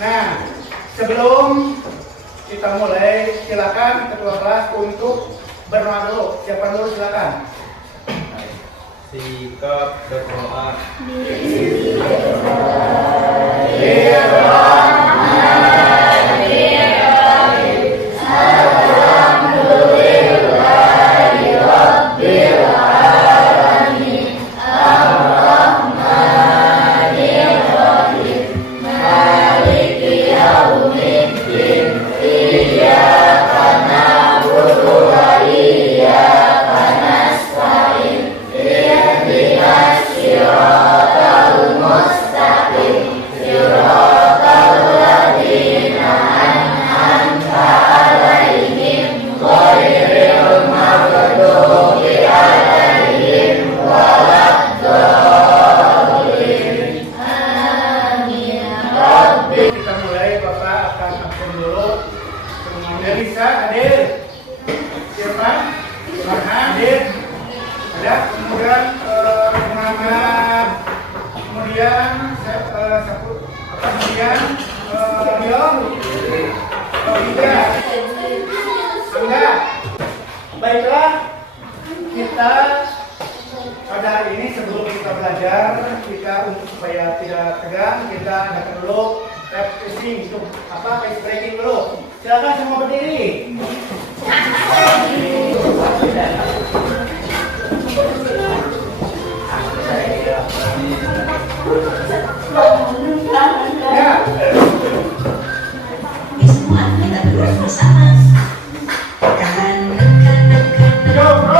Nah, sebelum kita mulai, silakan ketua kelas untuk berdoa dulu. Siapa dulu silakan. Sikap berdoa. Kita mulai, Bapak akan absen dulu. Melisa hadir. Siapa? Marha hadir. Ada. Kemudian Muhammad. Kemudian Leon. Tiga. Angga. Baiklah, kita pada hari ini sebelum kita belajar, kita untuk supaya tidak tegang, kita adakan dulu refreshing untuk ice breaking dulu. Silakan semua berdiri. Ya. Semua kita berdua bersama. Yo, bro.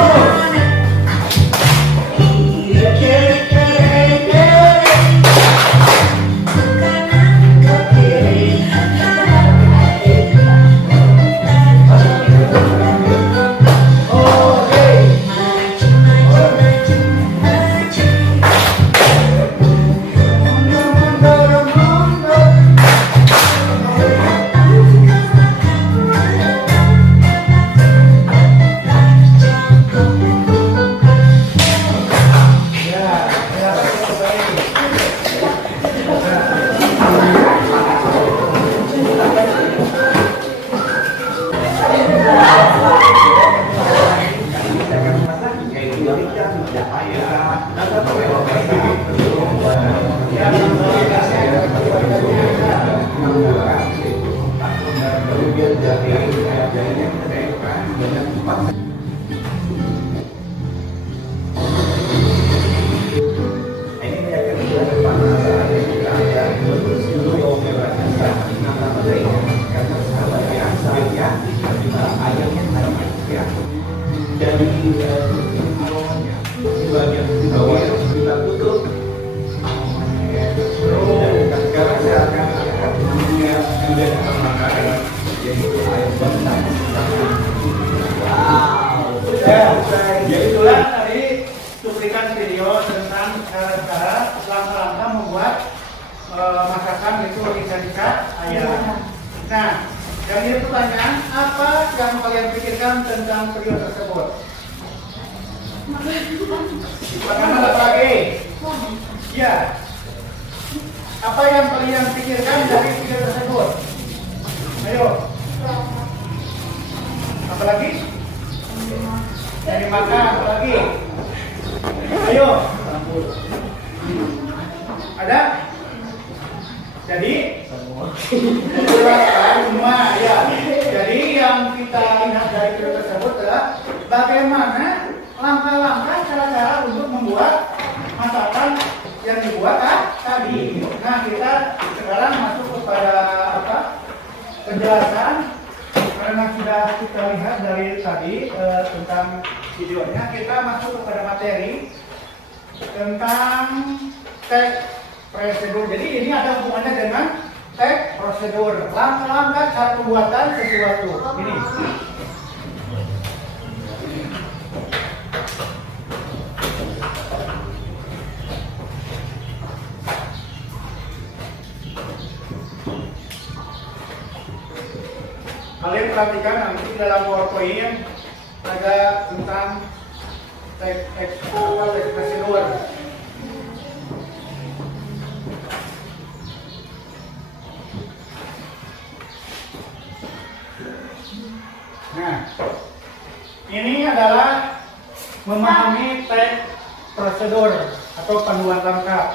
Jadi itulah tadi cuplikan video tentang cara-cara langkah-langkah membuat masakan itu ikan ayam. Nah, dari itu pertanyaan, apa yang kalian pikirkan tentang video tersebut? Pertama apa lagi? Ya. Apa yang kalian pikirkan dari video tersebut? Ayo. Apa lagi? Dari makan, apa lagi? Ayo. Ada? Jadi semua ya. Jadi yang kita lihat dari video tersebut adalah bagaimana langkah-langkah cara-cara untuk membuat masakan yang dibuat tadi. Nah, kita sekarang masuk kepada penjelasan karena sudah kita lihat dari tadi tentang videonya. Kita masuk kepada materi tentang teks prosedur. Jadi ini ada hubungannya dengan teks prosedur, langkah-langkah cara pembuatan sesuatu. Ini. Kalian perhatikan nanti di dalam PowerPoint ada tentang teks prosedur. Ini adalah memahami teks prosedur atau panduan lengkap.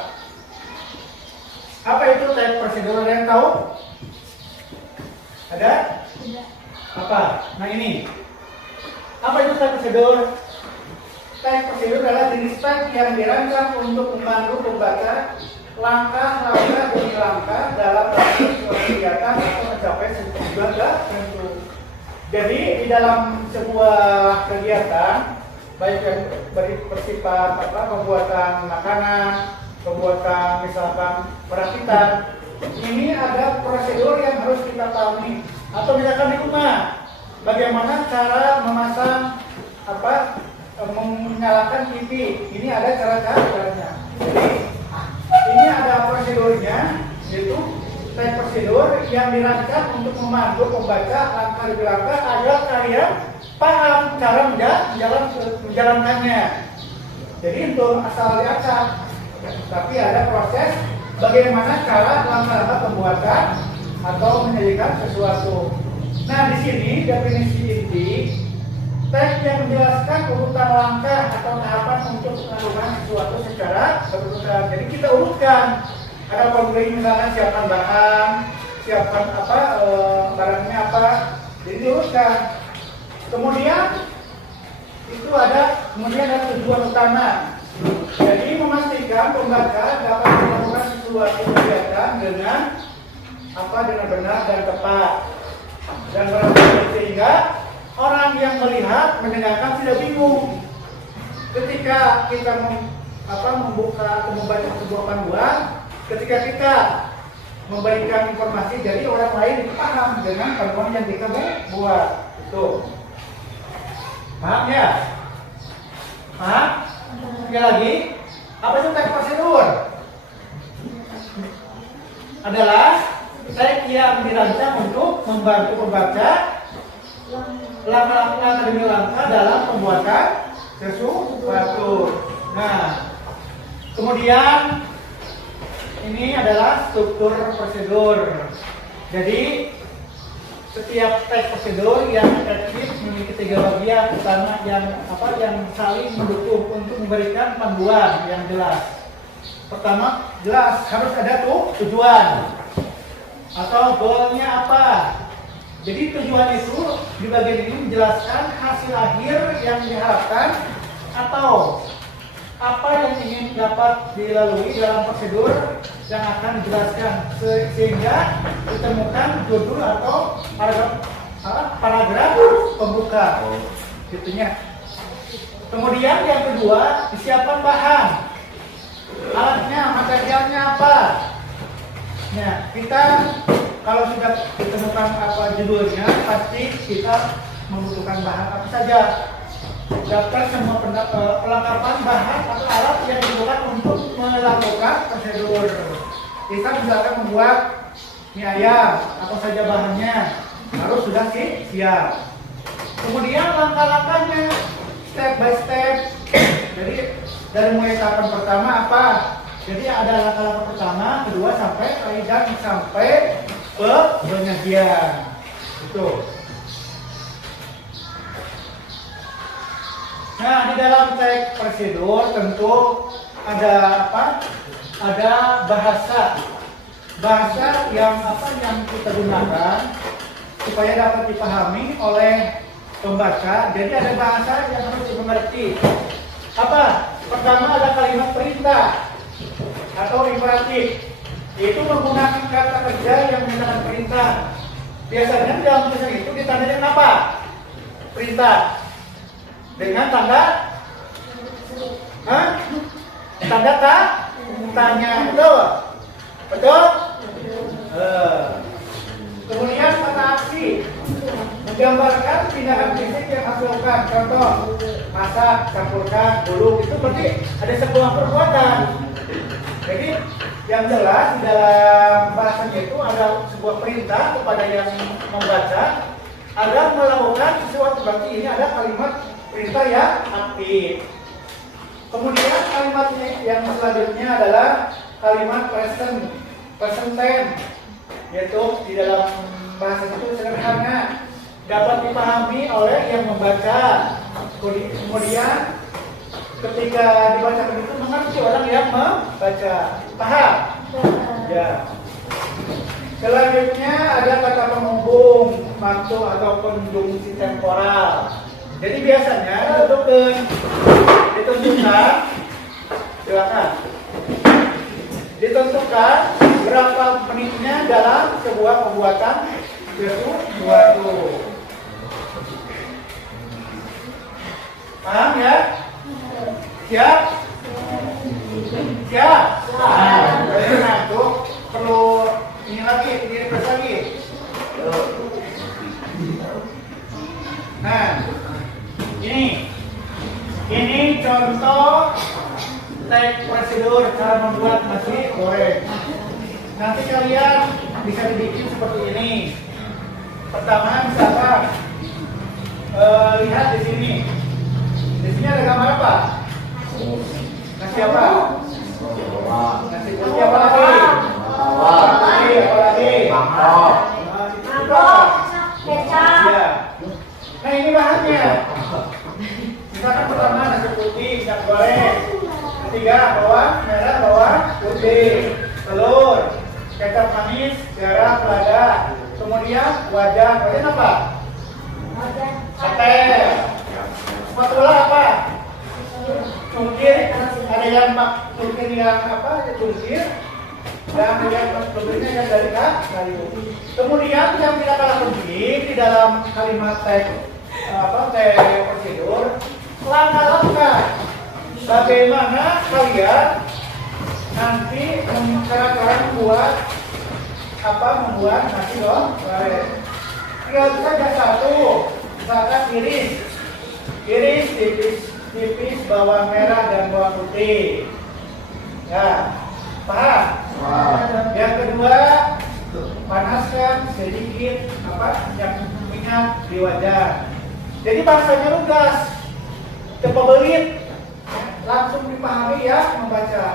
Apa itu teks prosedur? Ada yang tahu? Ada? Apa? Nah ini. Apa itu teks prosedur? Teks prosedur adalah jenis teks yang dirancang untuk membantu pembaca langkah-langkah demi langkah dalam proses suatu kegiatan atau mencapai tujuan tertentu. Jadi di dalam sebuah kegiatan, baik yang bersifat pembuatan makanan, pembuatan misalkan perakitan, ini ada prosedur yang harus kita pahami. Atau misalkan di rumah, bagaimana cara memasang menyalakan TV, ini ada cara-caranya. Jadi ini ada prosedurnya, yaitu teks prosedur yang dirancang untuk membantu pembaca langkah demi langkah agar kalian paham cara menjalankannya. Jadi untuk asal diacak, tapi ada proses bagaimana cara langkah pembuatan atau menyajikan sesuatu. Nah di sini definisi inti teks yang menjelaskan urutan langkah atau tahapan untuk melakukan sesuatu secara berurutan. Jadi kita urutkan. Ada pembeli misalnya siapkan bahan, siapkan barangnya apa, jadi diurutkan. Kemudian ada tujuan utama. Jadi memastikan pembaca dapat melakukan sesuatu kegiatan dengan benar dan tepat dan berarti sehingga orang yang melihat mendengarkan tidak bingung. Ketika kita membuka atau membaca sebuah panduan, ketika kita memberikan informasi, jadi orang lain paham dengan panduan yang kita buat. Itu. Paham ya? Paham? Sekali lagi, apa itu teks prosedur? Adalah teks yang dirancang untuk membantu pembaca langkah demi langkah dalam pembuatan sesuatu. Nah, kemudian ini adalah struktur prosedur. Jadi setiap teks prosedur yang efektif memiliki 3 bagian utama yang saling mendukung untuk memberikan panduan yang jelas. Pertama, jelas harus ada tujuan atau goalnya apa. Jadi tujuan itu di bagian ini menjelaskan hasil akhir yang diharapkan atau apa yang ingin dapat dilalui dalam prosedur yang akan dijelaskan sehingga ditemukan judul atau paragraf pembuka gitunya. Kemudian yang kedua, disiapkan bahan, alatnya, materialnya apa. Nah, kita kalau sudah ditemukan judulnya, pasti kita membutuhkan bahan apa saja. Daftar semua perlengkapan bahan atau alat yang dibutuhkan untuk melakukan prosedur. Kita misalkan membuat mie ayam, apa saja bahannya harus sudah siap. Kemudian langkah-langkahnya, step by step. Jadi dari mulai tahapan pertama apa? Jadi ada langkah-langkah pertama, kedua sampai penyajian. Itu. Nah, di dalam teks prosedur tentu ada Ada bahasa yang kita gunakan supaya dapat dipahami oleh pembaca. Jadi ada bahasa yang harus dimengerti. Pertama ada kalimat perintah atau imperatif. Itu menggunakan kata kerja yang menyatakan perintah. Biasanya dalam tulisan itu ditandai dengan apa? Perintah. Dengan tanda tanya, betul? Kemudian kata aksi menggambarkan tindakan fisik yang harus dilakukan. Contoh, masak, campurkan, gulung, itu berarti ada sebuah perbuatan. Jadi yang jelas di dalam bahasanya itu ada sebuah perintah kepada yang membaca agar melakukan sesuatu, berarti ini ada kalimat perintah yang aktif. Kemudian kalimatnya yang selanjutnya adalah kalimat present tense, yaitu di dalam bahasa itu sederhana, dapat dipahami oleh yang membaca. Kemudian ketika dibacakan itu mengerti orang yang membaca. Paham? Ya. Selanjutnya ada kata penghubung, mantu atau konjungsi temporal. Jadi biasanya ditentukan, silakan. Ditentukan berapa menitnya dalam sebuah pembuatan sesuatu. Paham ya? Siap? Siap? Nah, itu perlu ini lagi, direfresh lagi. Nah, ini contoh teks prosedur cara membuat nasi goreng. Nanti kalian bisa dibikin seperti ini. Pertama, misalkan lihat di sini. Di sini ada gambar apa? Nasi apa? Nasi putih apa lagi? Apa lagi? Mangkok. Kecap. Ya. Nah ini bahannya. Misalkan pertama nasi putih, minyak goreng. Ketiga bawang merah, bawang putih, telur, kecap manis, garam, lada. Kemudian wajan apa? Sate. Spatula apa? Cungkir. Ada yang cungkir yang apa? Cungkir. Dan yang cungkirnya yang dari kayu. Kemudian yang tidak kalah penting di dalam kalimat teks prosedur, langkah-langkah bagaimana kalian nanti cara-cara membuat nasi goreng. Tinggal saja satu, misalkan iris tipis bawang merah dan bawang putih. Ya, paham? Yang kedua, panaskan sedikit minyak di wajan. Jadi bahasanya lugas, cepat belit, langsung dipahami ya membaca.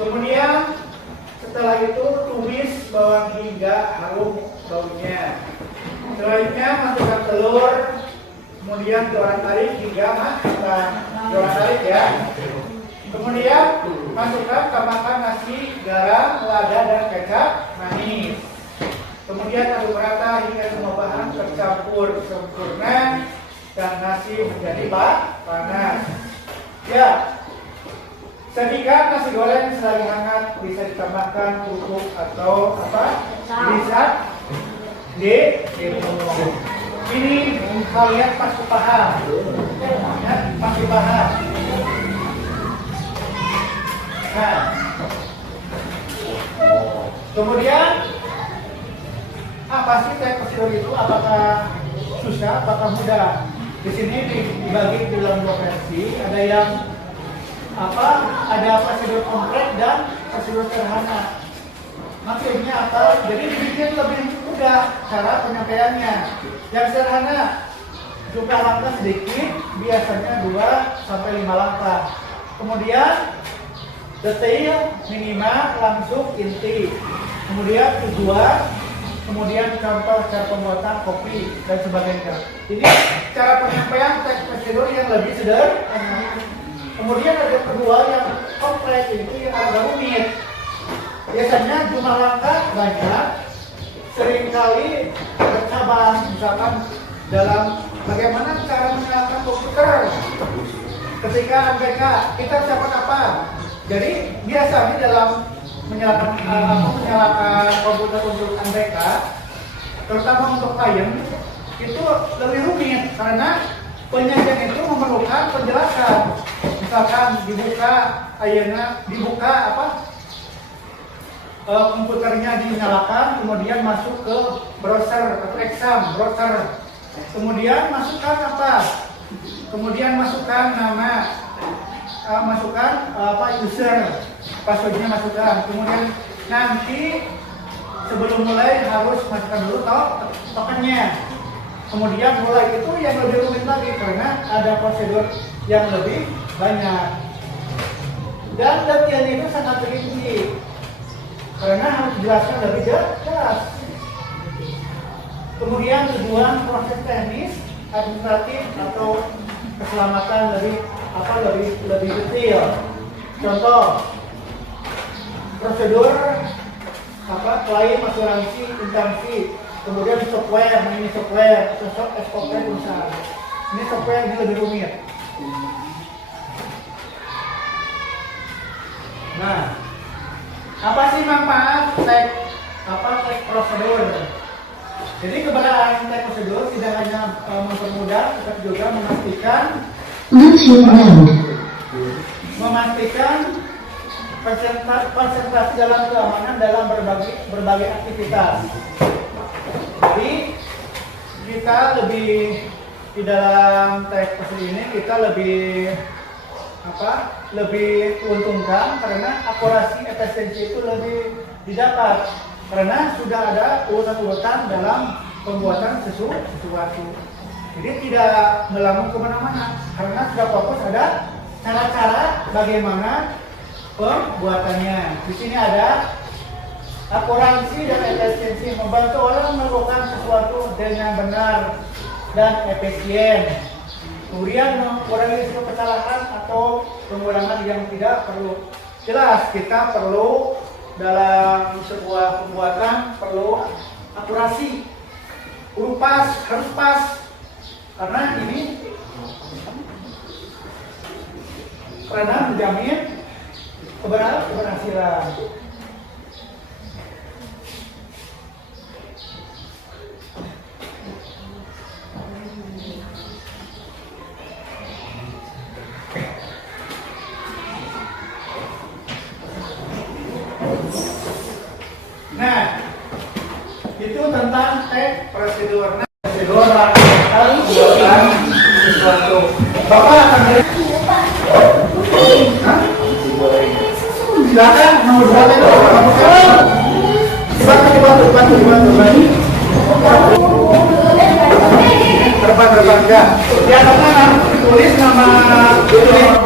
Kemudian setelah itu tumis bawang hingga harum baunya. Selanjutnya masukkan telur, kemudian diorang-arik hingga matang. Diorang-arik ya. Kemudian masukkan tambahkan nasi, garam, lada dan kecap manis. Kemudian aduk rata hingga semua bahan tercampur sempurna dan nasi menjadi panas. Ya. Ketika nasi goreng sedang hangat bisa ditambahkan kerupuk atau bisa diminum. Ini kalian pasti paham. Ya, pasti paham. Nah, kemudian apa sih teks prosedur itu? Apakah susah? Apakah mudah? Di sini dibagi dalam dua versi. Ada yang ada prosedur kompleks dan prosedur sederhana. Maksudnya apa? Jadi dibikin lebih mudah cara penyampaiannya. Yang sederhana, jumlah langkah sedikit, biasanya 2 sampai 5 langkah. Kemudian detail minimal, langsung inti. Kemudian tujuan, kemudian contoh cara pembuatan kopi dan sebagainya. Jadi cara penyampaian teks prosedur yang lebih sederhana. Kemudian ada kedua yang kompleks, itu yang agak rumit. Biasanya jumlah langkah banyak, seringkali bercabang. Misalkan dalam bagaimana cara menyalakan komputer. Ketika MBK kita siapa kapan? Jadi biasanya dalam menyalakan komputer untuk MBK, terutama untuk klien, itu lebih rumit karena penyajian itu memerlukan penjelasan. Misalkan komputernya dinyalakan, kemudian masuk ke browser atau browser, kemudian masukkan kemudian masukkan nama, user, passwordnya masukkan, kemudian nanti sebelum mulai harus masukkan dulu tokennya. Kemudian mulai itu yang lebih rumit lagi karena ada prosedur yang lebih banyak. Dan detailnya itu sangat rinci karena harus dijelaskan lebih jelas. Kemudian tujuan proses teknis, administratif atau keselamatan lebih detail. Contoh prosedur klaim asuransi instansi, kemudian software, ini software, SOP perusahaan. Ini software ini lebih rumit. Nah, apa sih manfaat tag prosedur? Jadi keberadaan tag prosedur tidak hanya mempermudah, tetapi juga memastikan konsentrasi dalam keamanan dalam berbagai aktivitas. Jadi kita lebih di dalam tag prosedur ini kita lebih diuntungkan karena akurasi efisiensi itu lebih didapat karena sudah ada urutan-urutan dalam pembuatan sesuatu. Jadi tidak melamun kemana-mana karena sudah fokus ada cara-cara bagaimana pembuatannya. Di sini ada akurasi dan efisiensi, membantu orang melakukan sesuatu dengan benar dan efisien. Kemudian mengurangi risiko kesalahan atau pengulangan yang tidak perlu. Jelas kita perlu dalam sebuah pembuatan perlu akurasi, harus pas karena ini menjamin keberhasilan. Nah, itu tentang prosedur. Prosedur pembuatan sesuatu. Bapak akan silakan nomor 2 itu terbang enggak. Di atasnya tulis nama tulis.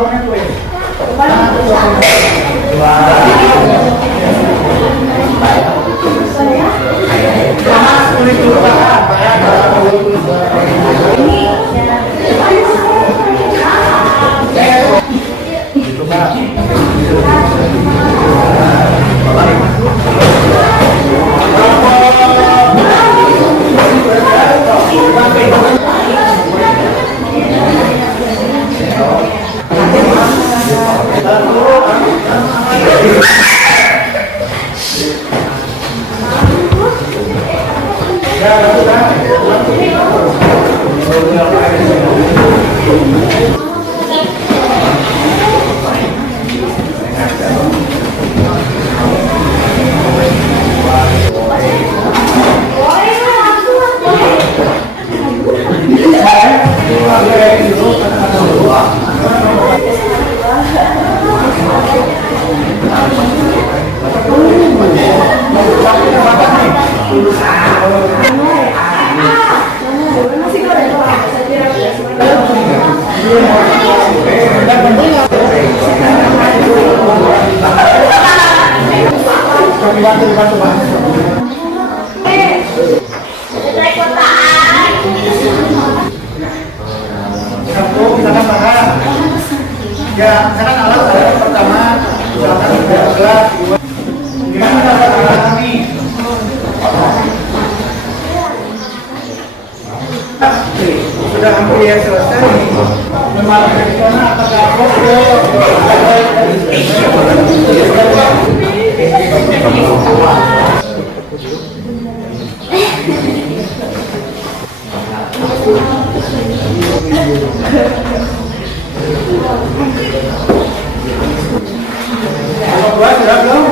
Ya, misalkan alat ada pertama, misalkan gelas, gimana cara menangani? Sudah hampir selesai. Memang dari sana apakah foto? Sudah belum?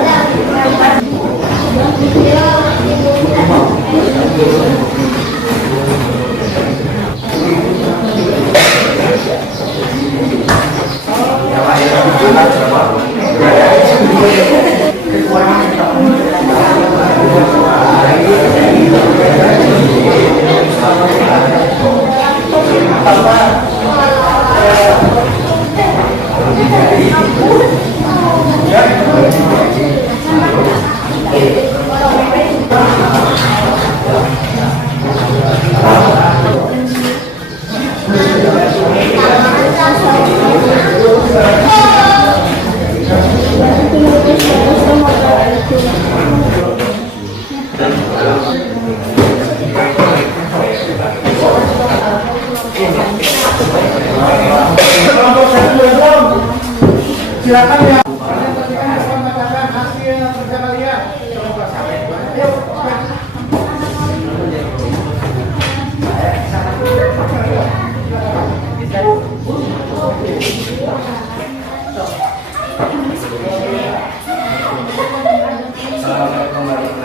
Silakan ya. Kalian pastikan dapat mengatakan hasil kerja kalian. Ayo. Assalamualaikum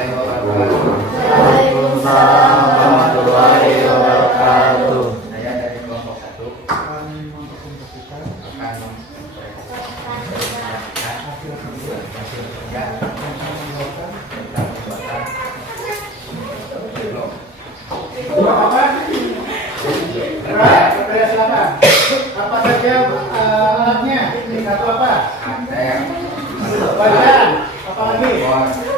warahmatullahi wabarakatuh. Saya dari kelompok 1 akan apa saja alatnya? Satu apa? ATM, Badan. Apa lagi?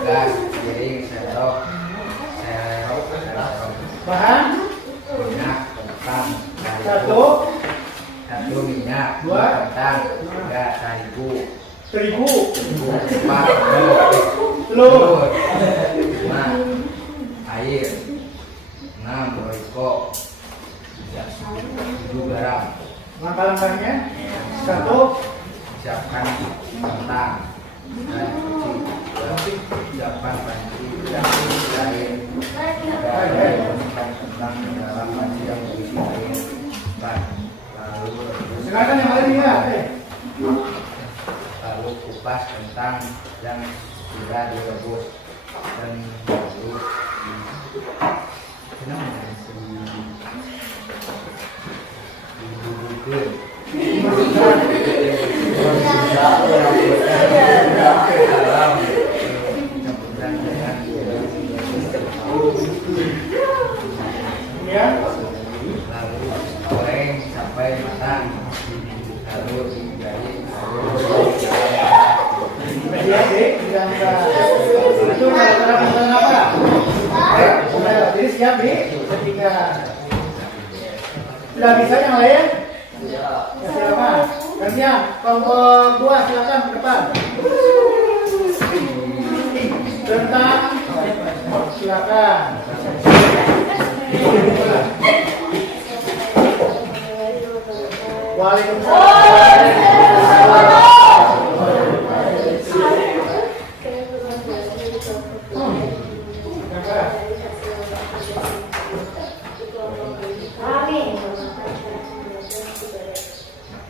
gas, piring, sendok, serok, Bahan. minyak, kentang, Satu. minyak, Dua. kentang, 3 terigu, Terigu. 4 Telur. 5 air, 6 royco, 7 garam. Langkah-langkahnya. Satu. Siapkan kentang dan cuci. Siapkan panci dan air. Masukkan kentang ke dalam panci yang berisi air. Lalu Silakan yang lain ya. lalu kupas kentang yang sudah direbus dan lalu dibubukkan. Ya. Lalu goreng sampai matang, lalu dijahit, Media D. Itu cara pembuatan apa? Jadi siap di ketiga. Sudah bisa yang lain? Ya, silakan. Gantian, kelompok 2 silakan ke depan. Tentang silakan.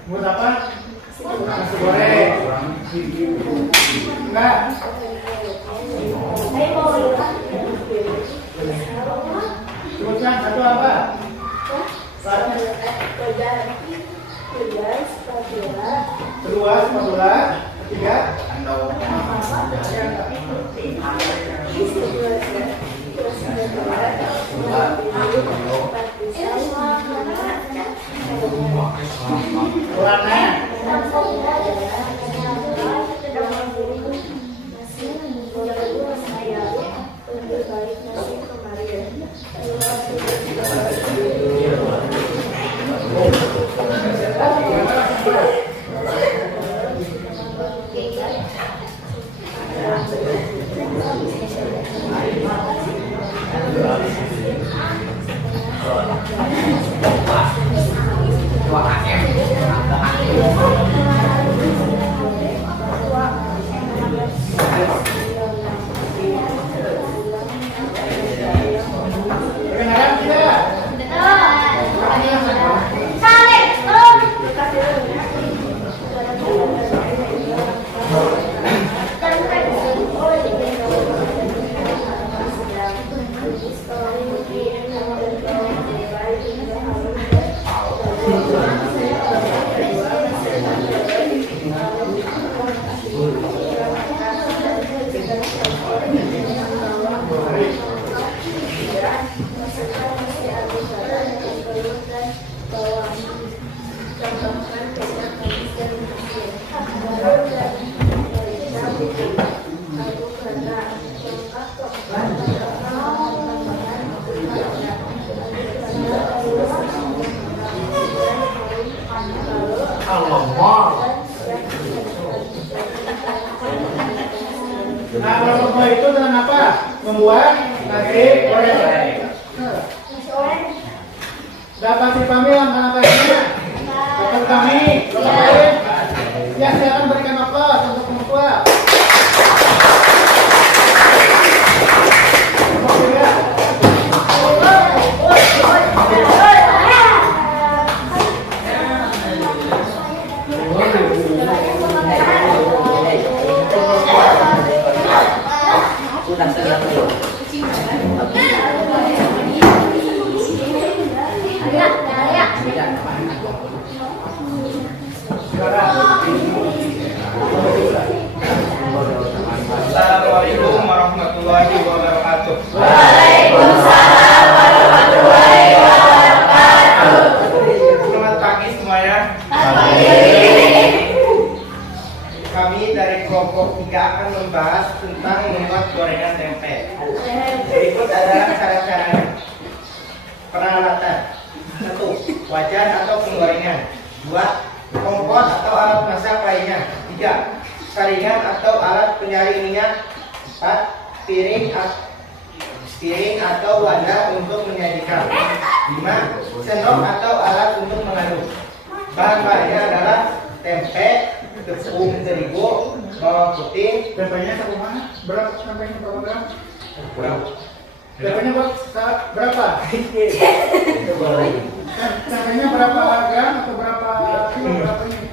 Buat apa? Nasi goreng. Enggak. Teruskan satu apa? Kedua, spatula. Ketiga. Warna. Kedengaran tidak? Nah, kelompok itu dengan apa? Membuat nasi goreng. Dapat dipahami langkah-langkahnya? Dapat kami, ya silakan berikan waktu Waalaikumsalam warahmatullahi wabarakatuh. Selamat pagi semuanya. Kami dari kelompok 3 akan membahas tentang membuat gorengan tempe. Berikut adalah cara-caranya. Peralatan: 1. Wajan atau penggorengan. 2. Kompor atau alat masak lainnya. 3. Saringan atau alat penyaring minyak. 4. Piring atau wadah untuk menyajikan. 5. Sendok atau alat untuk mengaduk. Bahan-bahannya adalah tempe, tepung terigu, bawang putih. Tempenya sama berapa? Tempenya berapa gram? Kurang. Tempenya berapa? Tempenya berapa gram atau berapa kilo? Berapa ini?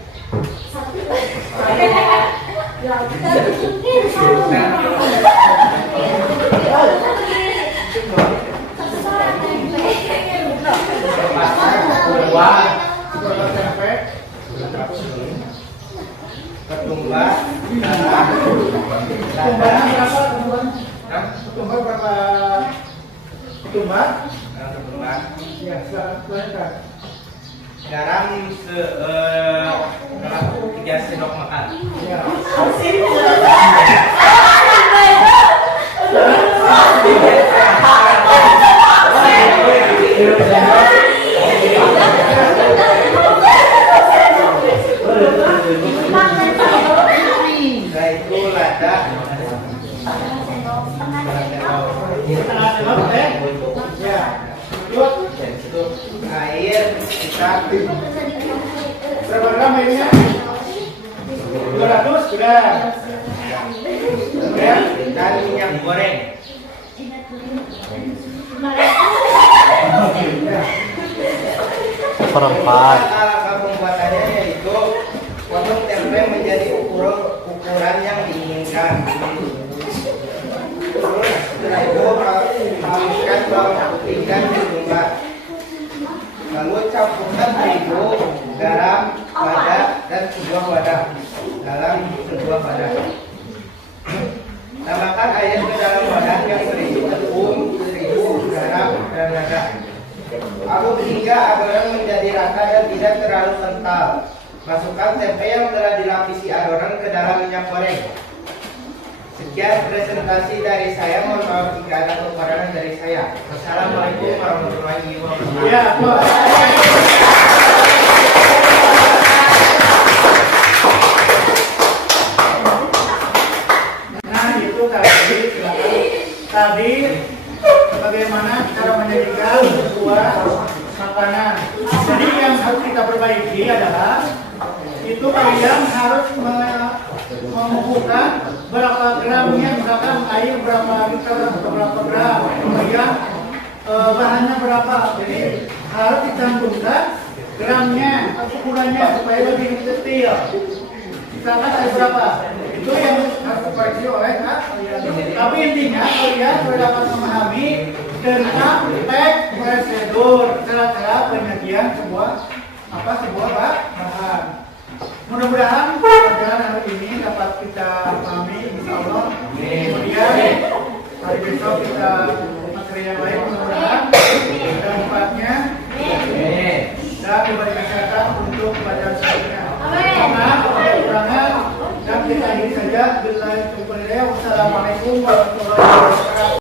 Berapa tempe? Ketumbar, Ketumbarnya berapa? Ketumbar berapa? Ketumbar? Ya, silakan. garam 3 sendok makan. Ya. Setelah itu lada. Ya. Air sekitar Berapa gram airnya? 200 sudah. dan minyak goreng. Seperempat. Cara pembuatannya yaitu potong tempe menjadi ukuran yang diinginkan. Terus setelah itu haluskan bawang putih dan ketumbar. Lalu campurkan terigu, garam, lada, dan sebuah wadah dalam sebuah wadah. Tambahkan air ke dalam wadah yang berisi tepung, terigu, garam, dan lada. Aduk hingga adonan menjadi rata dan tidak terlalu kental. Masukkan tempe yang telah dilapisi adonan ke dalam minyak goreng. Sekian presentasi dari saya. Mohon maaf jika ada kekurangan dari saya. Wassalamualaikum warahmatullahi wabarakatuh. Ya, nah itu tadi bagaimana cara menjadikan sebuah makanan. Jadi yang harus kita perbaiki adalah itu kalian harus mengukurkan berapa gramnya, misalkan air berapa liter atau berapa gram, kemudian bahannya berapa. Jadi harus dicantumkan gramnya, ukurannya supaya lebih detail. Misalkan ada berapa, itu yang harus dikoreksi oleh kalian. Tapi intinya kalian sudah dapat memahami tentang teks prosedur, cara-cara penyajian sebuah bahan. Mudah-mudahan pelajaran hari ini dapat kita pahami, insya Allah. Kemudian hari besok kita materi yang lain, mudah-mudahan dampaknya dan diberi kesehatan untuk pelajaran selanjutnya. Maaf, ada kekurangan dan kita akhiri saja. Wassalamualaikum warahmatullahi wabarakatuh.